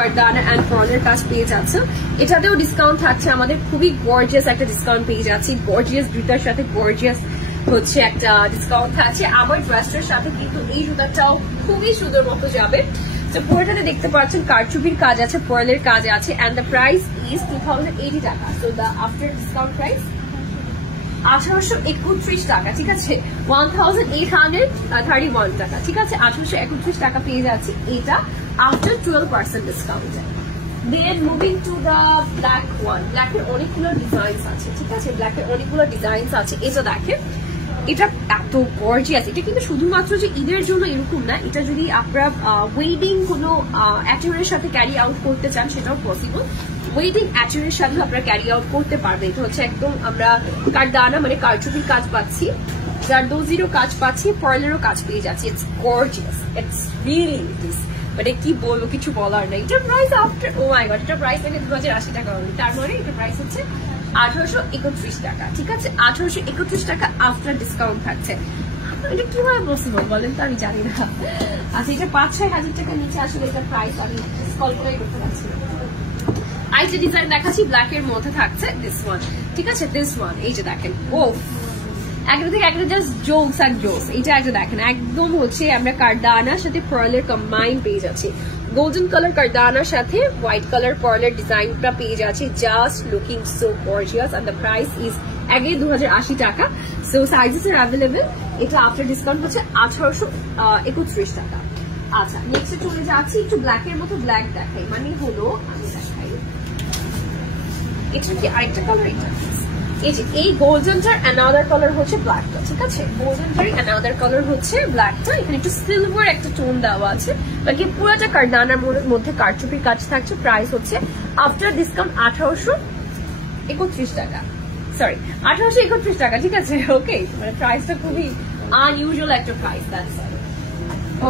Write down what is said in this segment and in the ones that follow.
কারদানা and পার্লের কাজ পেয়ে যাচ্ছে। এটাতেও ডিসকাউন্ট থাকছে আমাদের, খুবই গর্জিয়াস একটা ডিসকাউন্ট পেয়ে যাচ্ছি। গর্জিয়াস জুতার সাথে গর্জিয়াস হচ্ছে একটা ডিসকাউন্ট থাকছে। আমার ড্রেসটার সাথে কিন্তু এই জুতাটাও খুবই সুন্দর মতো যাবে। তো পুরোটাতে দেখতে পাচ্ছেন কারচুপির কাজ আছে, পার্লের কাজ আছে, এন্ড দ্য প্রাইস ইজ 2080 টাকা। So the after discount price 1831 টাকা, ঠিক আছে, 1831 টাকা, ঠিক আছে, 1831 টাকা পেয়ে যাচ্ছে এটা after 12% discount. Then moving to the black one. ব্ল্যাকের অনেকগুলো ডিজাইনস আছে, ঠিক আছে, ব্ল্যাকের অনেকগুলো ডিজাইনস আছে। এটা দেখেন, এটা এত গর্জিয়াস। এটা কিন্তু শুধুমাত্র যে ঈদের জন্য এরকম না, এটা যদি আপনারা ওয়েডিং কোনো অ্যাটেরিয়ার সাথে ক্যারি আউট করতে চান সেটাও পসিবল। ওয়েডিং অ্যাটেরিয়ার সাথে আপনারা ক্যারি আউট করতে পারবেন। এটা হচ্ছে একদম আমরা কারদানা মানে কারচুপির কাজ পাচ্ছি, জারদোজিরও কাজ পাচ্ছি, পার্লেরও কাজ পেয়ে যাচ্ছি। It's gorgeous, it's really it, মানে কি বলবো, কিছু বলার নাই। এটার প্রাইস আফটার, ও মাই গড, এটার প্রাইস নাকি 2080 টাকা হবে। তার মানে এটার প্রাইস হচ্ছে 1831 টাকা, ঠিক আছে, 1831 টাকা আফটার ডিসকাউন্ট থাকছে। এটা কিভাবে পসিবল বলেন তো, আমি জানি না। আচ্ছা, এটা 5-6 হাজার টাকার নিচে আসলে এটা প্রাইস আমি কল্পনাই করতে পারছি না। আরেকটা ডিজাইন দেখাচ্ছি, ব্ল্যাক এর মধ্যে থাকছে দিস ওয়ান, ঠিক আছে, দিস ওয়ান। এই যে দেখেন, ও একটা থেকে একটা জাস্ট জোকস আর জোকস। এটা একটা দেখেন, একদম হচ্ছে আমরা কারদানার সাথে পার্লের কম্বাইন পেয়ে যাচ্ছি। গোল্ডেন কালার কারদানার সাথে হোয়াইট কালার পার্লের ডিজাইনটা পেয়ে যাচ্ছি। Just looking so gorgeous and the price is আগে 2080 টাকা। So sizes are available. এটা আফটার ডিসকাউন্ট হচ্ছে 1831 টাকা। আচ্ছা, নেক্সটে চলে যাচ্ছি, একটু ব্ল্যাক এর মতো ব্ল্যাক দেখাই, মানে হলো আমি দেখাই, এটা কি আরেকটা কালার, এটা এই যে এই গোল্ডেনটার অ্যানাদার কালার হচ্ছে ব্ল্যাকটা, ঠিক আছে, গোল্ডেনটার অ্যানাদার কালার হচ্ছে ব্ল্যাকটা। এখানে একটু সিলভার একটা টোন দেওয়া আছে, বাকি পুরোটা কারদানার মধ্যে কারচুপির কাজ থাকছে। প্রাইস হচ্ছে আফটার ডিসকাউন্ট 1831 টাকা, সরি 1831 টাকা, ঠিক আছে, ওকে। মানে প্রাইসটা খুবই আনইউজুয়াল একটা price, that's all.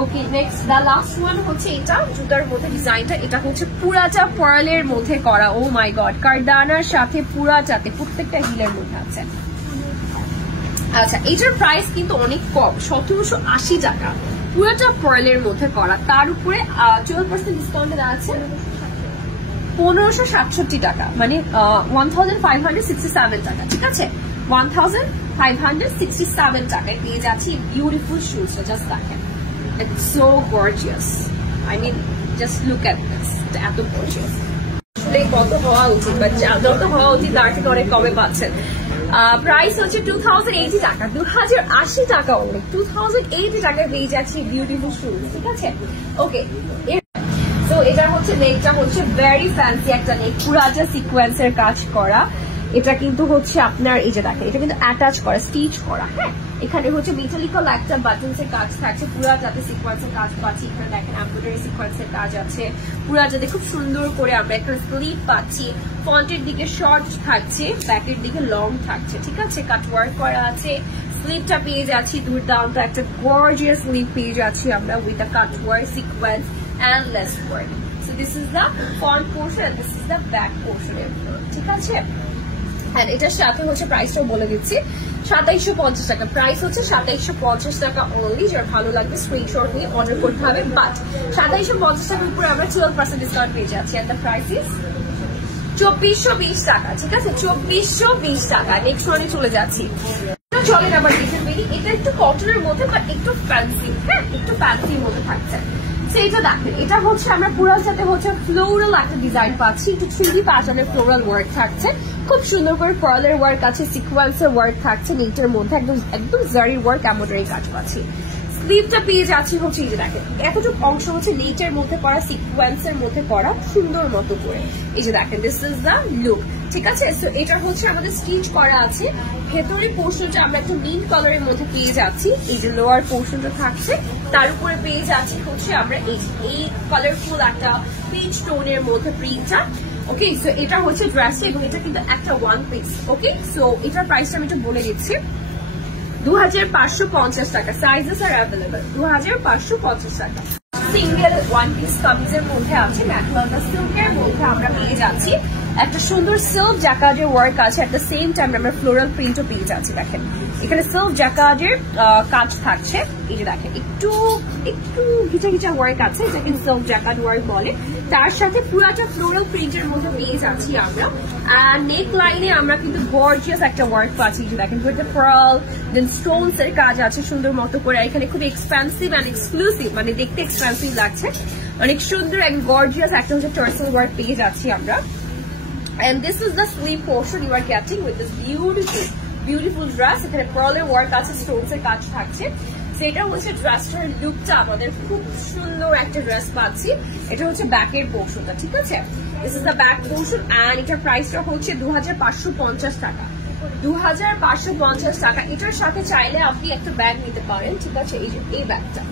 Okay, next the last one হচ্ছে এটা জুতার মধ্যে ডিজাইনটা। এটা হচ্ছে পুরাটা পার্লের মধ্যে করা। ও মাই গড, কারদানার সাথে পুরাটাতে প্রত্যেকটা হিলের মধ্যে আছে। আচ্ছা, এটার প্রাইস কিন্তু অনেক কম, 1780 টাকা, পুরাটা পার্লের মধ্যে করা। তার উপরে 12% ডিসকাউন্ট দেওয়া আছে 1567 টাকা, মানে 1567 টাকা, ঠিক আছে, 1567 টাকায় পেয়ে যাচ্ছি বিউটিফুল শুজ। জাস্ট দেখেন, it's so gorgeous, I mean just look at this, এত gorgeous। আসলে কত হওয়া উচিত, বাট যত হওয়া উচিত তার থেকে অনেক কমে পাচ্ছেন। প্রাইস হচ্ছে 2080 টাকা, 2080 টাকা অনেক, 2080 টাকায় পেয়ে যাচ্ছি বিউটিফুল শুজ, ঠিক আছে, ওকে। তো এটা হচ্ছে নেকটা হচ্ছে ভেরি ফ্যান্সি একটা নেক, পুরাটা সিকোয়েন্সের কাজ করা। এটা কিন্তু হচ্ছে আপনার এই যে দেখেন, এটা কিন্তু অ্যাটাচ করা, স্টিচ করা, হ্যাঁ। এখানে হচ্ছে মেটালিক্যাল একটা বাটনস এর কাজ থাকছে, পুরাটাতে সিকোয়েন্সের কাজ পাচ্ছি। এখানে দেখেন এমব্রয়ডারি সিকোয়েন্সের কাজ আছে, পুরাটাতে খুব সুন্দর করে আমরা একটা স্লিভ পাচ্ছি। ফ্রন্টের দিকে শর্ট থাকছে, ব্যাকের দিকে লং থাকছে, ঠিক আছে, কাট ওয়ার্ক করা আছে। স্লিভটা পেয়ে যাচ্ছি দুর্দান্ত একটা গর্জিয়াস স্লিভ পেয়ে যাচ্ছি আমরা with a cut work, sequence and lace work. So this is the front portion and this is the back portion, ঠিক আছে। হ্যাঁ, এটার সাথে হচ্ছে প্রাইসটাও বলে দিচ্ছি, 2750 টাকা। প্রাইস হচ্ছে 2750 টাকা অনলি। যার ভালো লাগবে স্ক্রিনশট নিয়ে অর্ডার করতে হবে, বাট 2750 টাকার উপরে আমরা 12% ডিসকাউন্ট পেয়ে যাচ্ছি। এন্ড দ্য প্রাইস ইজ 2420 টাকা, ঠিক আছে, 2420 টাকা। নেক্সট ওয়ানে চলে যাচ্ছি, চলেন আবার দেখে ফেলি। এটা একটু কটনের মধ্যে বাট একটু ফ্যান্সি, হ্যাঁ, একটু ফ্যান্সির মধ্যে থাকছে। এটা দেখেন, এটা হচ্ছে আমরা পুরার সাথে হচ্ছে ফ্লোরাল একটা ডিজাইন পাচ্ছি, একটু 3D প্যাটার্নের ফ্লোরাল ওয়ার্ক থাকছে, খুব সুন্দর করে পার্লের ওয়ার্ক আছে, সিকোয়েন্সের ওয়ার্ক থাকছে, নেটের মধ্যে একদম জারি ওয়ার্ক, এমব্রয়ডারি কাজ পাচ্ছি। স্লিভটা পেয়ে যাচ্ছি হচ্ছে এই যে দেখেন, এতটুকু অংশ হচ্ছে নেটের মধ্যে করা, সিকোয়েন্সের মধ্যে করা, সুন্দর মতো করে। এই যে দেখেন, দিস ইজ দ্য লুক, ঠিক আছে। সো এটা হচ্ছে আমাদের স্টিচ করা আছে। ভেতরের পোর্শনটা আমরা একটু মিন্ট কালারের মধ্যে পেয়ে যাচ্ছি, এই যে লোয়ার পোর্শনটা থাকছে, তার উপরে পেয়ে যাচ্ছি হচ্ছে আমরা এই কালারফুল একটা পিচ টোনের মধ্যে প্রিন্টটা, ওকে। সো এটা হচ্ছে ড্রেসটা এবং এটা কিন্তু একটা ওয়ান পিস, ওকে। সো এটার প্রাইসটা আমি একটু বলে দিচ্ছি, 2550 টাকা। সাইজেস আর অ্যাভেলেবল, 2550 টাকা। সিঙ্গেল ওয়ান পিস কামিজের মধ্যে আছে, ম্যাটেরিয়ালটা সিল্কের মধ্যে আমরা পেয়ে যাচ্ছি। একটা সুন্দর সিল্ক জ্যাকার্ডের ওয়ার্ক আছে, একটা সেম টাইম আমরা ফ্লোরাল প্রিন্টও পেয়ে যাচ্ছি। দেখেন এখানে সিল্ক জ্যাকার্ডের কাজ থাকছে, এই যে দেখেন একটু একটু ঘিচা ঘিচা ওয়ার্ক আছে, এটাকে সিল্ক জ্যাকার্ড ওয়ার্ক বলে। তার সাথে পুরাটা ফ্লোরাল প্রিন্টের মধ্যে পেয়ে যাচ্ছি আমরা। আর নেক লাইনে আমরা কিন্তু গর্জিয়াস একটা ওয়ার্ক পাচ্ছি, যে দেখেন পার্ল দেন স্টোনস এর কাজ আছে সুন্দর মতো করে। এখানে খুব এক্সপেন্সিভ এন্ড এক্সক্লুসিভ, মানে দেখতে এক্সপেন্সিভ লাগছে, অনেক সুন্দর এন্ড গর্জিয়াস একটা হচ্ছে টার্সেল ওয়ার্ক পেয়ে যাচ্ছি আমরা। And this is the sleeve portion you are getting with this beautiful dress. এখানে পার্লের ওয়ার্ক আছে, স্টোনস এর কাজ থাকছে। সেটা হচ্ছে ড্রেসটার লুকটা আমাদের খুব সুন্দর একটা ড্রেস পাচ্ছি। এটা হচ্ছে ব্যাকের পোর্শনটা, ঠিক আছে? This is the back portion and এটার প্রাইসটা হচ্ছে 2550 টাকা। 2550 টাকা। এটার সাথে চাইলে আপনি একটা ব্যাগ নিতে পারেন, ঠিক আছে? এই যে এই ব্যাগটা,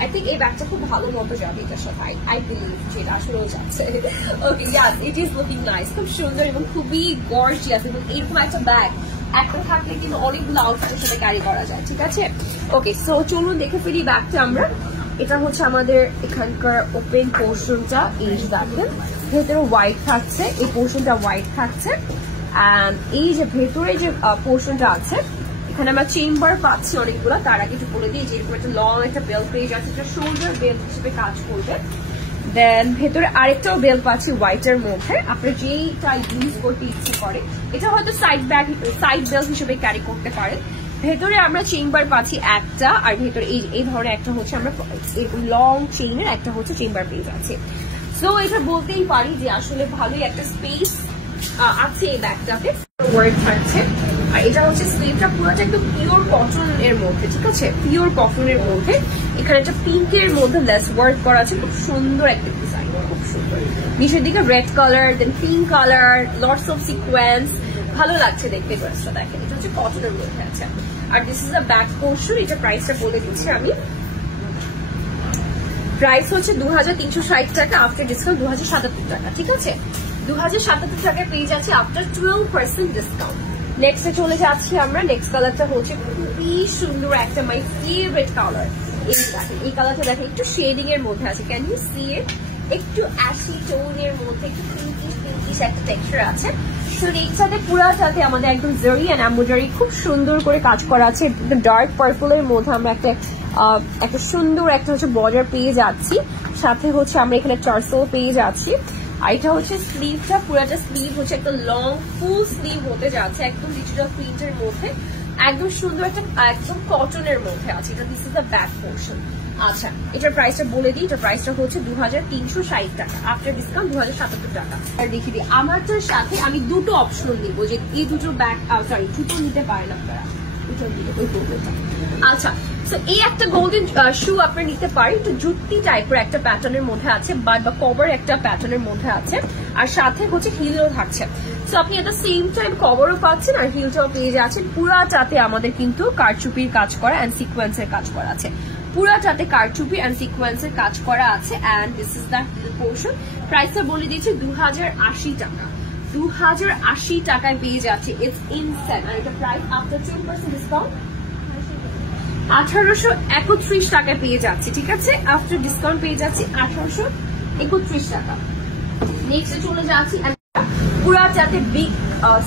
আই থিঙ্ক এই ব্যাগটা খুব ভালো মতো যাবে এটার সাথে, আই বিলিভ যেটা আসলেও যাচ্ছে। ওকে, ইয়াস, ইট ইজ লুকিং নাইস, খুব সুন্দর এবং খুবই গর্জিয়াস। এবং এরকম একটা ব্যাগ একটা থাকলে কিন্তু অনেকগুলো আউটফিটের সাথে ক্যারি করা যায়, ঠিক আছে? ওকে, সো চলুন দেখে ফেলি ব্যাগটা আমরা। এটা হচ্ছে আমাদের এখানকার ওপেন পোর্শনটা, এই যে দেখেন ভেতরে হোয়াইট থাকছে, এই পোর্শনটা হোয়াইট থাকছে। অ্যান্ড এই যে ভেতরে যে পোর্শনটা আছে এখানে আমরা চেম্বার পাচ্ছি অনেকগুলো। তার আগে একটু বলে দিই যে এরকম একটা লং একটা বেল্ট পেয়ে যাচ্ছে, একটা শোল্ডার বেল্ট হিসেবে কাজ করবে। দেন ভেতরে আরেকটাও বেল্ট পাচ্ছি হোয়াইটের মধ্যে, আপনার যেইটা ইউজ করতে ইচ্ছে করে। এটা হয়তো সাইড বেল্ট হিসেবে ক্যারি করতে পারেন। ভেতরে আমরা চেম্বার পাচ্ছি একটা, আর ভেতরে এই ধরনের একটা হচ্ছে আমরা লং চেইনের একটা হচ্ছে চেম্বার পেয়ে যাচ্ছে। সো এটা বলতেই পারি যে আসলে ভালোই একটা স্পেস আছে এই ব্যাগটাতে, ওয়ার্ক থাকছে। আর এটা হচ্ছে স্লিভটা পুরোটা একদম পিওর কটন এর মধ্যে, ঠিক আছে? পিওর কটনের মধ্যে এখানে একটা পিঙ্কের মধ্যে লেস ওয়ার্ক করা আছে, খুব সুন্দর একটা ডিজাইন, খুব সুন্দর। নিচের দিকে red colour, then pink colour, lots of sequence, ভালো লাগছে দেখতে ড্রেসটা। দেখেন এটা হচ্ছে কটনের মধ্যে আছে। আর this is the back portion. এটা প্রাইসটা বলে দিচ্ছি আমি, প্রাইস হচ্ছে 2360 টাকা, আফটার ডিসকাউন্ট 2077 টাকা, ঠিক আছে? 2077 টাকায় পেয়ে যাচ্ছে আফটার 12% ডিসকাউন্ট। নেক্সটে চলে যাচ্ছি আমরা। নেক্সট কালারটা হচ্ছে খুবই সুন্দর একটা মাই ফেভারিট কালার। এই দেখেন এই কালারটা দেখেন একটু শেডিং এর মধ্যে আছে, ক্যান ইউ সি ইট? একটু অ্যাশি টোনের মধ্যে একটু পিঙ্কিশ একটা টেক্সচার আছে। তো এর সাথে পুরাটাতে আমাদের একদম জারি এন্ড এমব্রয়ডারি খুব সুন্দর করে কাজ করা আছে। ডার্ক পার্পলের মধ্যে আমরা একটা সুন্দর একটা হচ্ছে বর্ডার পেয়ে যাচ্ছি, সাথে হচ্ছে আমরা এখানে টার্সেল পেয়ে যাচ্ছি। আর এটা হচ্ছে স্লিভটা, পুরাটা স্লিভ হচ্ছে একটা লং ফুল স্লিভ হতে যাচ্ছে, একদম ডিজিটাল প্রিন্টের মধ্যে, একদম সুন্দর একটা একদম কটনের মধ্যে আছে। এটা this is the back portion. আচ্ছা, এটার প্রাইসটা বলে দিই, এটার প্রাইসটা হচ্ছে 2360 টাকা, আফটার ডিসকাউন্ট 2077 টাকা। আর দেখিয়ে দিই আমারটার সাথে আমি দুটো অপশন দিব, যে এই দুটো ব্যাগ সরি জুতো নিতে পারেন আপনারা, আচ্ছা। সো এই একটা গোল্ডেন শু আপনারা নিতে পারেন, একটু জুতি টাইপের একটা প্যাটার্নের মধ্যে আছে, বা কভার একটা প্যাটার্নের মধ্যে আছে, আর সাথে হচ্ছে হিলও থাকছে। সো আপনি এট দ্য সেম টাইম কভারও পাচ্ছেন আর হিলটাও পেয়ে যাচ্ছেন। পুরাটাতে আমাদের কিন্তু কারচুপির কাজ করা এন্ড সিকোয়েন্সের কাজ করা আছে, পুরাটাতে কারচুপি এন্ড সিকোয়েন্সের কাজ করা আছে। And this is the portion. প্রাইসটা বলে দিয়েছি 2080 টাকা। 2080 টাকায় পেয়ে যাচ্ছে, ইটস ইনসেন। আর এটা প্রাইস আফটার 10% ডিসকাউন্ট 1831 টাকায় পেয়ে যাচ্ছে, ঠিক আছে? আফটার ডিসকাউন্ট পেয়ে যাচ্ছে 1831 টাকা। নেক্সট চলে যাচ্ছি, পুরাটাতে বিগ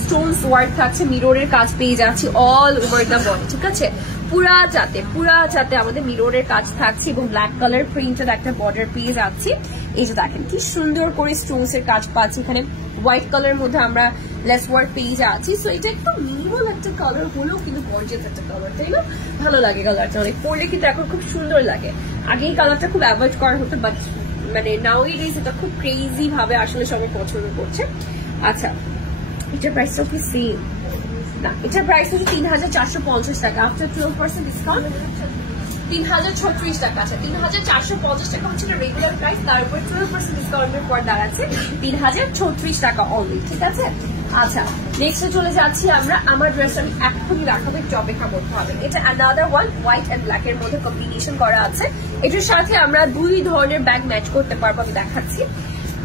স্টোনস ওয়ার্ক থাকছে, মিররের কাজ পেয়ে যাচ্ছি অল ওভার দ্য বডি, ঠিক আছে? পুরাটাতে আমাদের মিররের কাজ থাকছে এবং ব্ল্যাক কালার প্রিন্টেড একটা বর্ডার পেয়ে যাচ্ছি। এই যে দেখেন কি সুন্দর করে স্টোনস এর কাজ পাচ্ছি, এখানে হোয়াইট কালারের মধ্যে আমরা লেস ওয়ার্ক পেয়ে যাচ্ছি। সো এটা একটু মিনিমাল একটা কালার হলেও কিন্তু গর্জিয়াস একটা কালার, তাই না? ভালো লাগে কালারটা, অনেক পরলে কিন্তু এখন খুব সুন্দর লাগে। আগে এই কালারটা খুব অ্যাভয়েড করা হতো, বাট মানে নাও ইট এটা খুব ক্রেজি ভাবে আসলে সবাই পছন্দ করছে। আচ্ছা, এটার প্রাইসটা কি সেম না? এটার প্রাইস হচ্ছে 3450 টাকা, আফটার 12% ডিসকাউন্ট 3036 টাকা। আছে 3450 টাকা হচ্ছে রেগুলার প্রাইস, তার উপর 12% ডিসকাউন্টের পর দাঁড়াচ্ছে 3036 টাকা অনলি, ঠিক আছে? আচ্ছা, নেক্সটে চলে যাচ্ছি আমরা। আমার ড্রেসটা আমি এখনই দেখাবো, একটু অপেক্ষা করতে হবে। এটা another one, white and black এর মধ্যে কম্বিনেশন করা আছে। এটার সাথে আমরা দুই ধরনের ব্যাগ ম্যাচ করতে পারবো, আমি দেখাচ্ছি।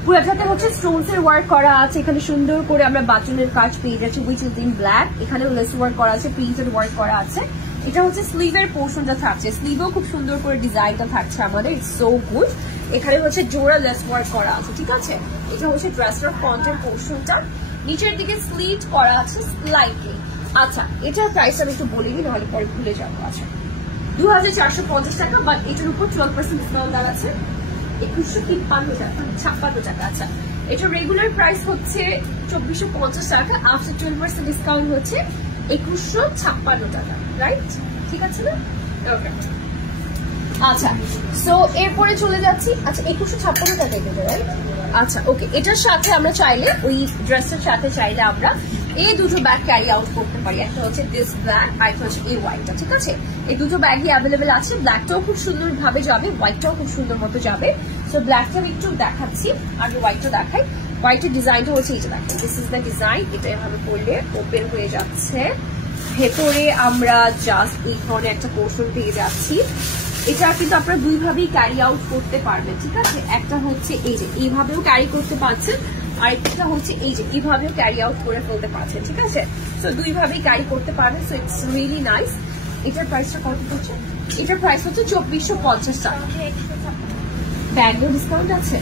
পুরোটাতে হচ্ছে স্টোনস এর ওয়ার্ক করা আছে, এখানে সুন্দর করে আমরা বাটনের কাজ পেয়ে যাচ্ছি উইচ ইজ ইন ব্ল্যাক। এখানে লেস ওয়ার্ক করা আছে, প্রিন্টেড ওয়ার্ক করা আছে। এটা হচ্ছে স্লিভের পোর্শনটা থাকছে, স্লিভেও খুব সুন্দর করে ডিজাইনটা থাকছে আমাদের, ইটস সো গুড। এখানে হচ্ছে জোড়া লেস ওয়ার্ক করা আছে, ঠিক আছে। এটা হচ্ছে ড্রেসের ফ্রন্টের পোর্শনটা, নিচের দিকে স্লিট করা আছে স্লাইটলি। আচ্ছা, এটার প্রাইস আমি একটু বলে দিই, নাহলে পরে ভুলে যাবো। আচ্ছা, 2450 টাকা, বাট এটার উপর 12% ডিসকাউন্ট দেওয়া আছে, 2156 টাকা। আচ্ছা, এটা রেগুলার প্রাইস হচ্ছে 2450 টাকা, আফটার 12% ডিসকাউন্ট হচ্ছে 2156 টাকা, রাইট? ঠিক আছে না? ওকে, আচ্ছা, সো এরপরে চলে যাচ্ছি। আচ্ছা, 2156 টাকা এটা, রাইট? আচ্ছা, ওকে, এটার সাথে আমরা চাইলে, ওই ড্রেসের সাথে চাইলে আমরা এই দুটো ব্যাগ ক্যারি আউট করতে পারি। একটা হচ্ছে দিস ব্ল্যাক, আর একটা হচ্ছে এই হোয়াইটটা, ঠিক আছে। এই দুটো ব্যাগই অ্যাভেলেবেল আছে, ব্ল্যাকটাও খুব সুন্দর ভাবে যাবে, হোয়াইটটাও খুব সুন্দর মতো যাবে। সো ব্ল্যাকটা একটু দেখাচ্ছি, আগে হোয়াইটটা দেখাই। হোয়াইটের ডিজাইনটা হচ্ছে এইটা, দেখেন, দিস ইজ দ্য ডিজাইন। এটা এভাবে করলে ওপেন হয়ে যাচ্ছে, ভেতরে আমরা জাস্ট এই ধরনের একটা পোর্শন পেয়ে যাচ্ছি। এটা কিন্তু আপনারা দুইভাবেই ক্যারি আউট করতে পারবেন, ঠিক আছে। একটা হচ্ছে এই যে এইভাবেও ক্যারি করতে পারছেন, আর একটা হচ্ছে এই যে এইভাবেও ক্যারি আউট করে ফেলতে পারছেন, ঠিক আছে। সো দুইভাবেই ক্যারি করতে পারবেন, সো ইটস রিয়েলি নাইস। এটার প্রাইসটা কত হচ্ছে? এটার প্রাইস হচ্ছে 2450 টাকা। ব্যাগেও ডিসকাউন্ট আছে,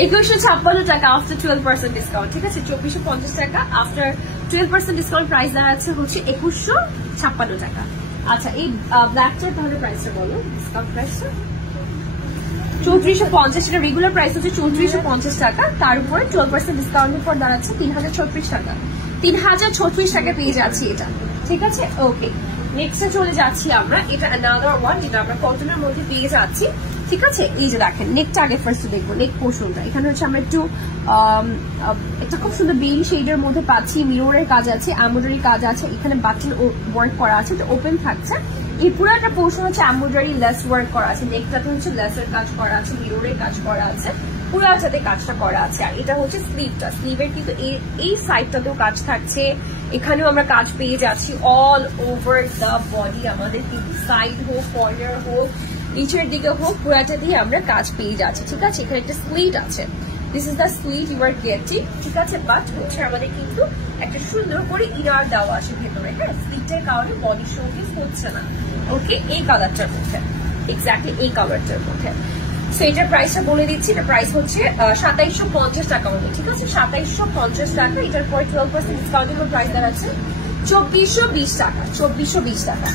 2156 টাকা আফটার 12% ডিসকাউন্ট, ঠিক আছে। 2450 টাকা আফটার 12% ডিসকাউন্ট প্রাইস দাঁড়াচ্ছে হচ্ছে 2156 টাকা। আচ্ছা, এই ব্ল্যাকটার তাহলে প্রাইসটা বলো, ডিসকাউন্ট প্রাইসটা 3450। এটা রেগুলার প্রাইস হচ্ছে 3450 টাকা, তার উপরে 12% ডিসকাউন্টের পর দাঁড়াচ্ছে 3036 টাকা। 3036 টাকা পেয়ে যাচ্ছি এটা, ঠিক আছে। ওকে, নেক্সটে চলে যাচ্ছি আমরা। এটা অ্যানাদার ওয়ান, যেটা আমরা কটনের মধ্যে পেয়ে যাচ্ছি, ঠিক আছে। এই যে দেখেন, নেকটা আগে ফার্স্ট দেখবো, নেক পোর্শনটা। এখানে হচ্ছে আমরা একটু একটা খুব সুন্দর বেবি শেডের মধ্যে পাচ্ছি, মিররের কাজ আছে, এমব্রয়ডারি কাজ আছে, এখানে বাটন ওয়ার্ক করা আছে, এটা ওপেন থাকছে। এই পুরো একটা পোর্শন হচ্ছে এমব্রয়ডারি লেস ওয়ার্ক করা আছে, নেকটাতে হচ্ছে লেসের কাজ করা আছে, মিররের কাজ করা আছে, পুরাটাতে কাজটা করা আছে। আর এটা হচ্ছে স্লিভটা, স্লিভের কিন্তু এই সাইডটাতেও কাজ থাকছে, এখানেও আমরা কাজ পেয়ে যাচ্ছি অল ওভার দ্য বডি। আমাদের কিন্তু সাইড হোক, কর্নার হোক, নিচের দিকে হোক, পুরাটা দিয়ে আমরা কাজ পেয়ে যাচ্ছি, ঠিক আছে। এখানে একটা স্লিট আছে, this is the slit you are getting, ঠিক আছে। বাট হচ্ছে আমাদের কিন্তু একটা সুন্দর করে ইনার দেওয়া আছে ভেতরে, হ্যাঁ। স্লিটের কারণে বডি শোকেস হচ্ছে না, ওকে। এই কালারটার মধ্যে, এক্স্যাক্টলি এই কালারটার মধ্যে। সো এটার প্রাইসটা বলে দিচ্ছি, এটা প্রাইস হচ্ছে 2750 টাকা হবে, ঠিক আছে। 2750 টাকা। এটার পরে 12% ডিসকাউন্টের প্রাইস দাঁড়াচ্ছে 2420 টাকা, 2420 টাকা।